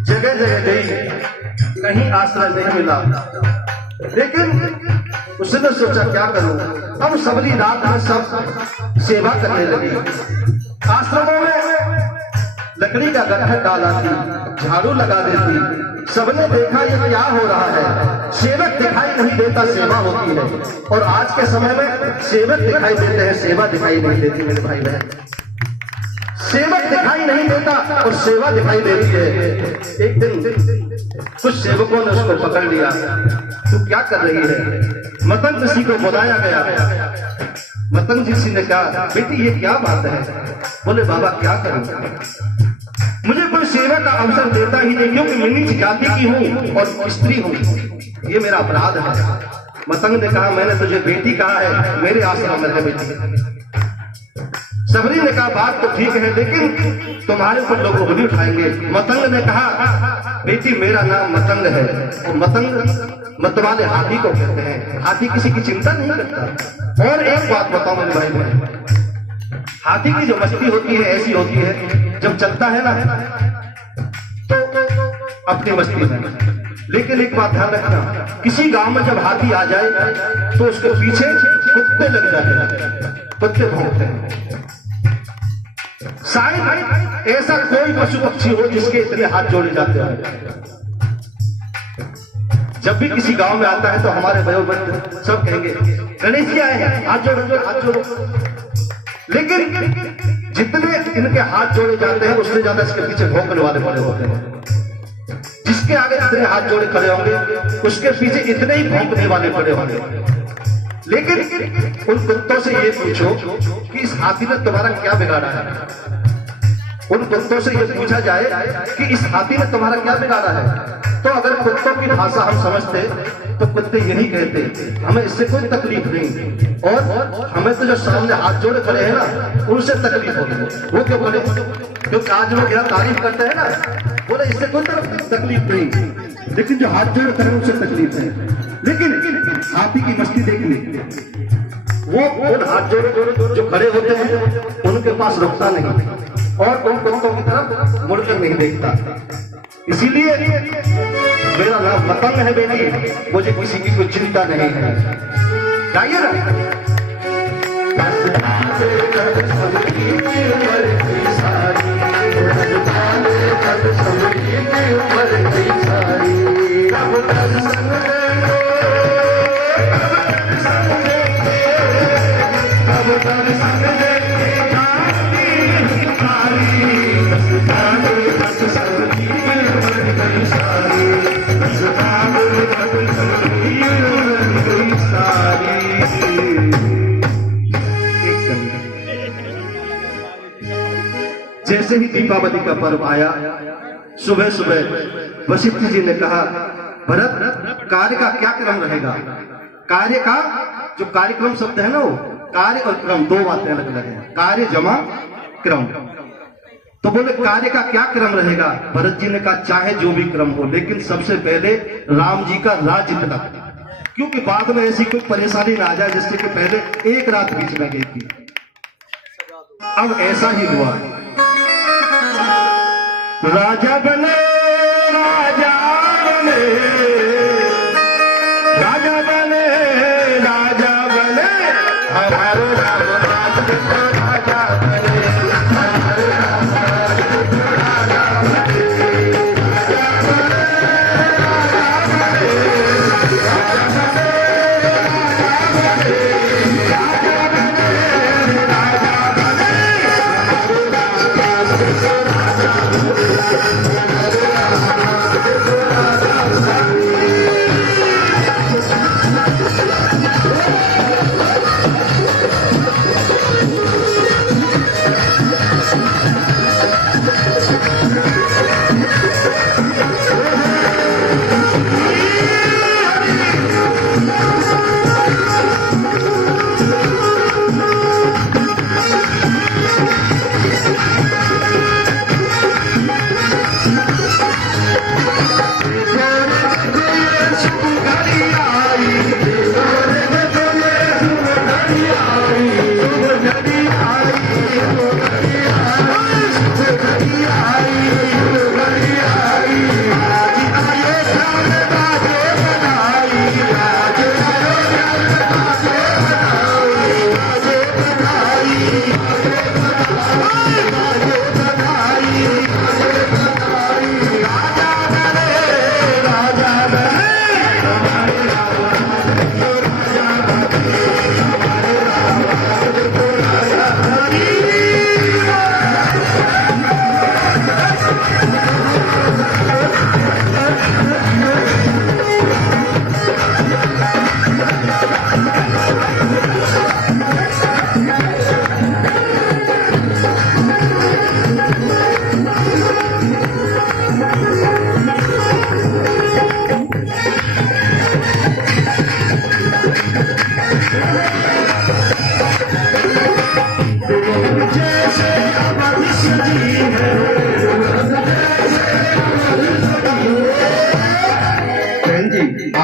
जगह जगह गई, कहीं आश्रय नहीं मिला, लेकिन उसने सोचा क्या करूं। अब सबरी रात में सब सेवा करने लगी। आश्रमों में लकड़ी का गट्ठर डाला थी, झाड़ू लगा देती। सबने देखा ये क्या हो रहा है, सेवक दिखाई नहीं देता, सेवा होती है। और आज के समय में सेवक दिखाई देते हैं, सेवा दिखाई नहीं देती। मेरे भाई बहन, सेवक दिखाई नहीं देता और सेवा दिखाई देती है। एक दिन कुछ सेवकों ने उसको पकड़ लिया, तू क्या कर रही है? मतंग ऋषि को बुलाया गया। मतंग ऋषि ने कहा, बेटी ये क्या बात है? बोले बाबा क्या करूं, मुझे कोई सेवा का अवसर देता ही नहीं, क्योंकि मैं नीच जाति की हूँ और स्त्री हूँ, ये मेरा अपराध है। मतंग ने कहा, मैंने तुझे बेटी कहा है, मेरे आश्रम में रह बेटी। सबरी ने कहा, बात तो ठीक है, लेकिन तुम्हारे ऊपर लोग उंगली उठाएंगे। मतंग ने कहा, बेटी मेरा नाम मतंग है, और मतंग मतवाले हाथी को कहते हैं। हाथी किसी की चिंता नहीं करता। और एक बात बताओ मेरे भाई बहन, हाथी की जो मस्ती होती है ऐसी होती है, जब चलता है ना तो अपनी मस्ती में। लेकिन एक बात ध्यान रखना, किसी गांव में जब हाथी आ जाए तो उसके पीछे कुत्ते लग जाते हैं, कुत्ते भौंकते हैं। शायद ऐसा कोई पशु पक्षी हो जिसके इतने हाथ जोड़े जाते हैं। जब भी किसी गांव में आता है तो हमारे वयोवृद्ध सब कहेंगे, गणेश जी आए हैं, हाथ जोड़ो, हाथ जोड़ो। लेकिन जितने इनके हाथ जोड़े जाते हैं उससे ज्यादा इसके पीछे भौंकने वाले बड़े होते हैं। जिसके आगे जितने हाथ जोड़े खड़े होंगे उसके पीछे इतने ही भौंकने वाले बड़े होंगे। लेकिन उन कुत्तों से ये पूछो कि इस हाथी ने तुम्हारा क्या बिगाड़ा है। उन कुत्तों से ये पूछा जाए कि इस हाथी ने तुम्हारा क्या बिगाड़ा है, तो अगर कुत्तों की भाषा हम समझते तो कुत्ते यही कहते, हमें इससे कोई तकलीफ नहीं, और हमें तो जो सामने हाथ जोड़े खड़े हैं ना उनसे तकलीफ होगी। वो क्यों बोले? क्योंकि आज लोग यहाँ तारीफ करते हैं ना, बोले इससे कोई तकलीफ नहीं, लेकिन जो हाथ जोड़े खड़े उनसे तकलीफ है। लेकिन हाथी की मस्ती देखनी, वो उन हाथ जोड़े जो खड़े होते हैं उनके पास रुकता नहीं और उन कुत्तों की तरफ मुड़कर नहीं देखता। इसीलिए मेरा नाम मतंग है बेटी, मुझे किसी की कोई चिंता नहीं है। गाइए ना, जैसे ही दीपावली का पर्व आया, सुबह सुबह वशिष्ठ जी ने कहा, भरत कार्य का क्या क्रम रहेगा? कार्य का जो कार्यक्रम शब्द है ना, वो कार्य और क्रम दो बातें अलग अलग हैं, कार्य जमा क्रम। तो बोले कार्य का क्या क्रम रहेगा? भरत जी ने कहा चाहे जो भी क्रम हो, लेकिन सबसे पहले राम जी का राज्य तक, क्योंकि बाद में ऐसी कोई परेशानी ना आ जाए जिससे कि पहले एक रात बीच में गई थी। अब ऐसा ही हुआ, राजा बने राजा बने राजा बने राजा बने हमारे राम राज राजा बने हमारे राम राज राजा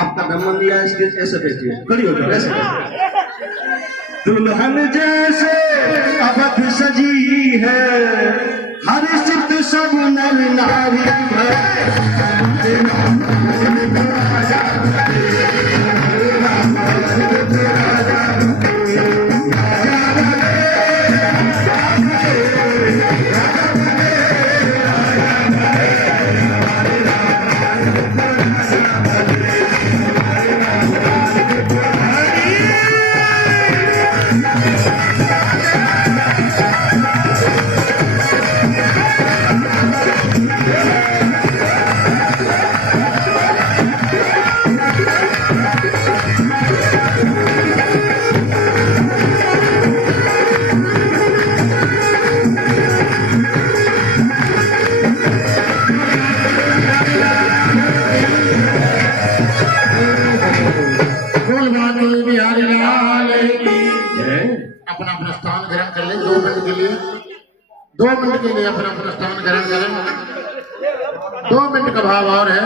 आपका नंबर लिया है, इसके ऐसे बैठिए, खड़ी हो जाओ, ऐसे बैठिए। दुल्हन जैसे अवध सजी है, हर सिद्ध सब नर नारी अपना अपना स्थान ग्रहण कर ले 2 मिनट के लिए, 2 मिनट के लिए अपना अपना स्थान ग्रहण करें। 2 मिनट का भाव और है,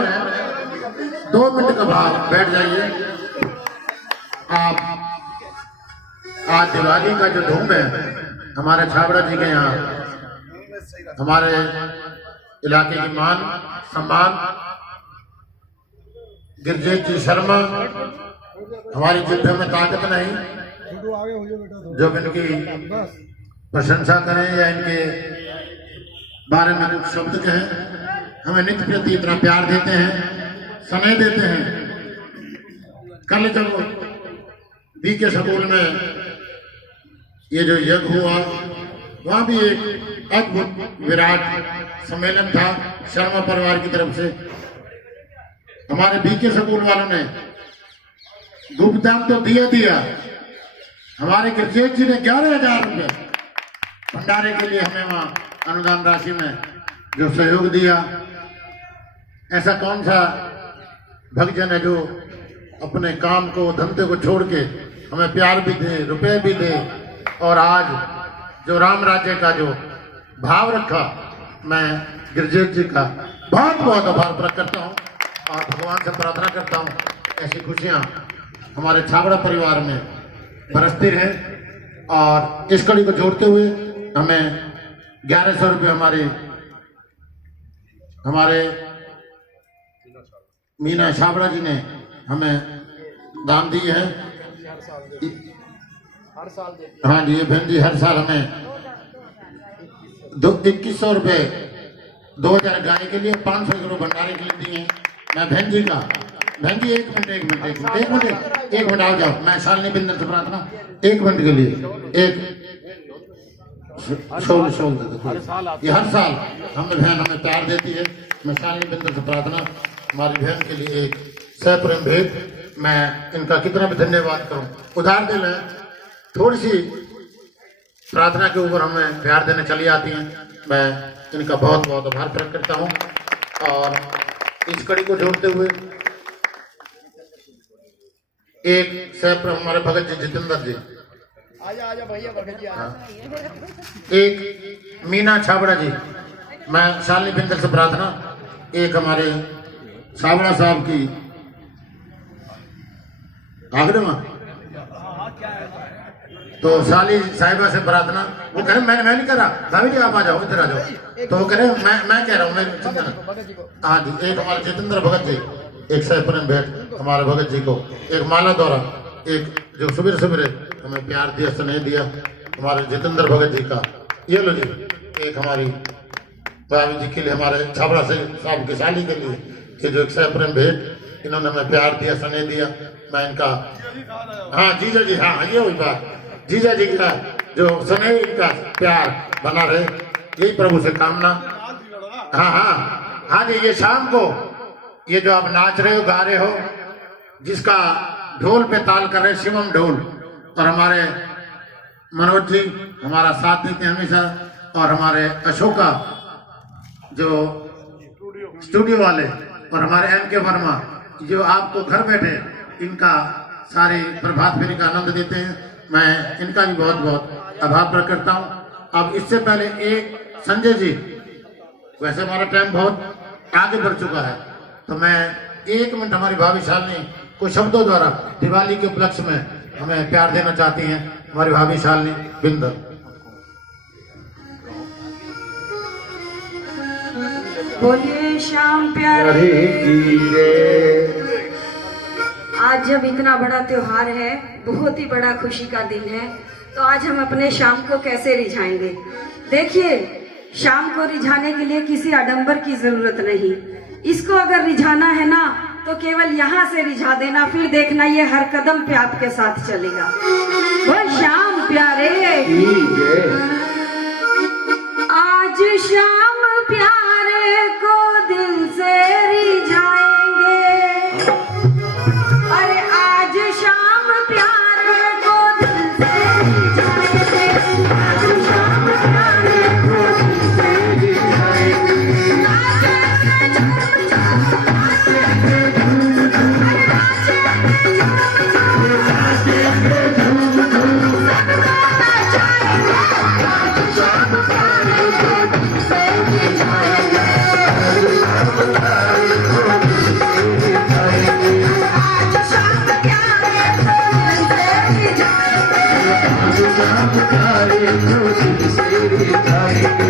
2 मिनट का भाव, बैठ जाइए आप। आज दिवाली का जो धूम है हमारे छाबड़ा जी के यहाँ, हमारे इलाके की मान सम्मान गिरजेश जी शर्मा, हमारी जिब्बे में ताकत नहीं जो इनकी प्रशंसा करें या इनके बारे में कुछ शब्द कहें। हमें नित्य प्रति इतना प्यार देते हैं, समय देते हैं। कल जब बीके स्कूल में ये जो यज्ञ हुआ, वहां भी एक अद्भुत विराट सम्मेलन था शर्मा परिवार की तरफ से। हमारे बीके स्कूल वालों ने धूपदान तो दिया, हमारे गिरजेश जी ने 11,000 रुपये भंडारे के लिए हमें वहाँ अनुदान राशि में जो सहयोग दिया। ऐसा कौन सा भक्तजन है जो अपने काम को, धंधे को छोड़ के हमें प्यार भी दे, रुपए भी दे, और आज जो राम राज्य का जो भाव रखा, मैं गिरजेश जी का बहुत बहुत आभार प्रकट करता हूँ और भगवान से प्रार्थना करता हूँ ऐसी खुशियाँ हमारे छाबड़ा परिवार में बरसती रहे। और इस कड़ी को जोड़ते हुए हमें 1100 रुपये हमारे मीना छाबड़ा जी ने हमें दान दिए हैं। हाँ जी, ये बहन जी हर साल हमें 2100 रुपये 2000 गाय के लिए, 500 किलो भंडारे के लिए दिए हैं। मैं बहन जी का, बहन जी एक मिनट आओ जाओ, मैं शालिनी बिंदर से प्रार्थना 1 मिनट के लिए, एक शोल दे दो। ये हर साल हमें बहन हमें प्यार देती है। मैं शालिनी बिंदर से प्रार्थना हमारी बहन के लिए एक सप्रेम भेंट, मैं इनका कितना भी धन्यवाद करूं। उधार दिल है, थोड़ी सी प्रार्थना के ऊपर हमें प्यार देने चली आती हैं। मैं इनका बहुत बहुत आभार प्रकट करता हूं। और इस कड़ी को जोड़ते हुए एक सैप्र हमारे भगत जी जितेंद्र जी, आजा भैया भगत जी, एक मीना छाबड़ा जी, मैं शालिनी बिंदर से प्रार्थना, एक हमारे छाबड़ा साहब की आगरे में तो साली साहिबा से प्रार्थना, वो कह रहे मैं नहीं कर रहा, भाभी जी आप आ जाओ, इधर आ जाओ। तो वो कह रहे मैं कह रहा हूँ, मैं चिंता नहीं। हाँ जी, एक हमारे जितेंद्र भगत जी, एक सैप्रेम भेंट हमारे भगत जी को, एक माला द्वारा, एक जो सुबह सवेरे हमें प्यार दिया, स्नेह दिया हमारे जितेंद्र भगत जी का, ये लो जी। एक हमारी भाभी जी के लिए, हमारे छाबड़ा से साहब की साली के लिए ये जो एक सैप्रेम भेंट, इन्होंने हमें प्यार दिया, स्नेह दिया। मैं इनका, हाँ जीजा जी, हाँ ये हुई बात, जीजा जी का जो स्नेह, इनका प्यार बना रहे, यही प्रभु से कामना। हाँ जी, ये शाम को ये जो आप नाच रहे हो, गा रहे हो, जिसका ढोल पे ताल कर रहे शिवम ढोल, और हमारे मनोज जी हमारा साथ देते हैं हमेशा, और हमारे अशोका जो स्टूडियो वाले, और हमारे एम.के. वर्मा जो आपको घर बैठे इनका सारे प्रभात फेरी का आनंद देते हैं। मैं इनका भी बहुत बहुत आभार प्रकट करता हूँ। अब इससे पहले एक संजय जी, वैसे हमारा टाइम बहुत आगे बढ़ चुका है, तो मैं 1 मिनट हमारी भाभी शालिनी कुछ शब्दों द्वारा दिवाली के उपलक्ष्य में हमें प्यार देना चाहती हैं हमारी भाभी शालिनी बिंदल। बोलिए श्याम प्यारे की जय। आज जब इतना बड़ा त्योहार है, बहुत ही बड़ा खुशी का दिन है, तो आज हम अपने शाम को कैसे रिझाएंगे। देखिए, शाम को रिझाने के लिए किसी आडंबर की जरूरत नहीं। इसको अगर रिझाना है ना तो केवल यहाँ से रिझा देना, फिर देखना ये हर कदम पे आपके साथ चलेगा। वो श्याम प्यारे आज श्याम प्यारे को दिल से रिझाएंगे। अरे आज श्याम प्यारे को दिल से रिझाएंगे। आज श्याम प्यारे को दिल से रिझाएंगे।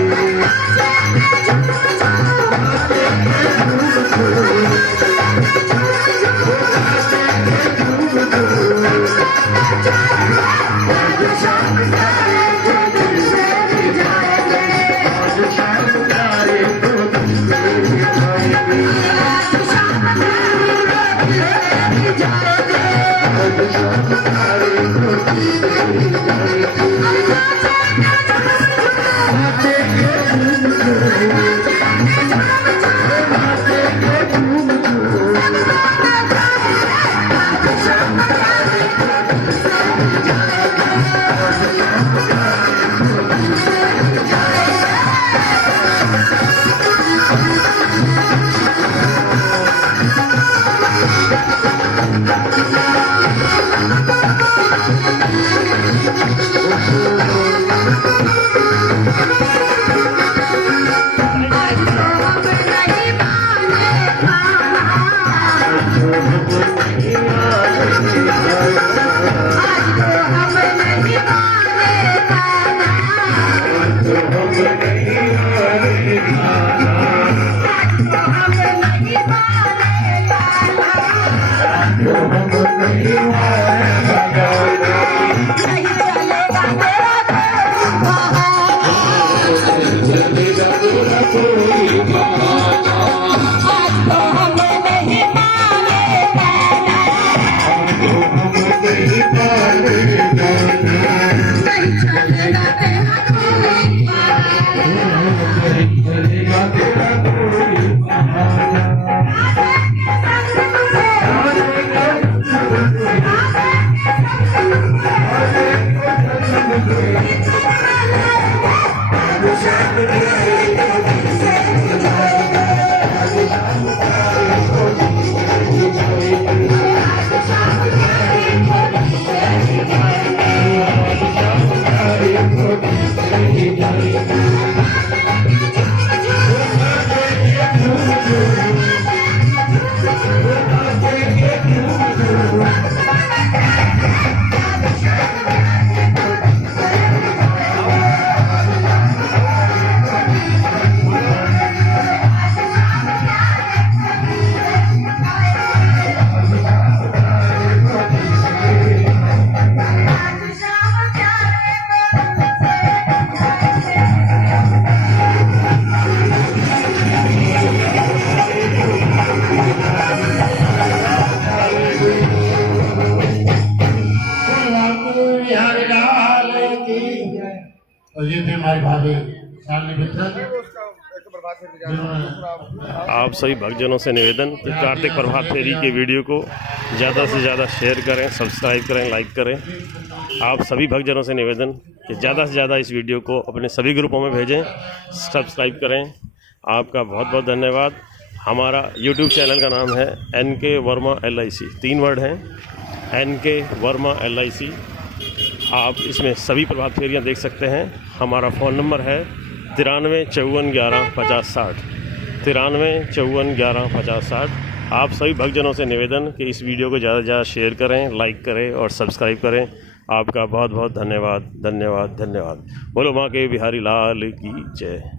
और ये थे हमारी भाभी शालिनी बिंदल। आप सभी भक्तजनों से निवेदन कि कार्तिक प्रभात फेरी के वीडियो को ज़्यादा से ज़्यादा शेयर करें, सब्सक्राइब करें, लाइक करें। आप सभी भक्तजनों से निवेदन कि ज़्यादा से ज़्यादा इस वीडियो को अपने सभी ग्रुपों में भेजें, सब्सक्राइब करें। आपका बहुत बहुत धन्यवाद। हमारा YouTube चैनल का नाम है NK वर्मा LIC, 3 वर्ड हैं, NK वर्मा LIC। आप इसमें सभी प्रभात फेरियाँ देख सकते हैं। हमारा फ़ोन नंबर है 93 54 11 50 60, 93 54 11 50 60। आप सभी भक्तजनों से निवेदन कि इस वीडियो को ज़्यादा से ज़्यादा शेयर करें, लाइक करें और सब्सक्राइब करें। आपका बहुत बहुत धन्यवाद, धन्यवाद, धन्यवाद। बोलो माँ के बिहारी लाल की जय।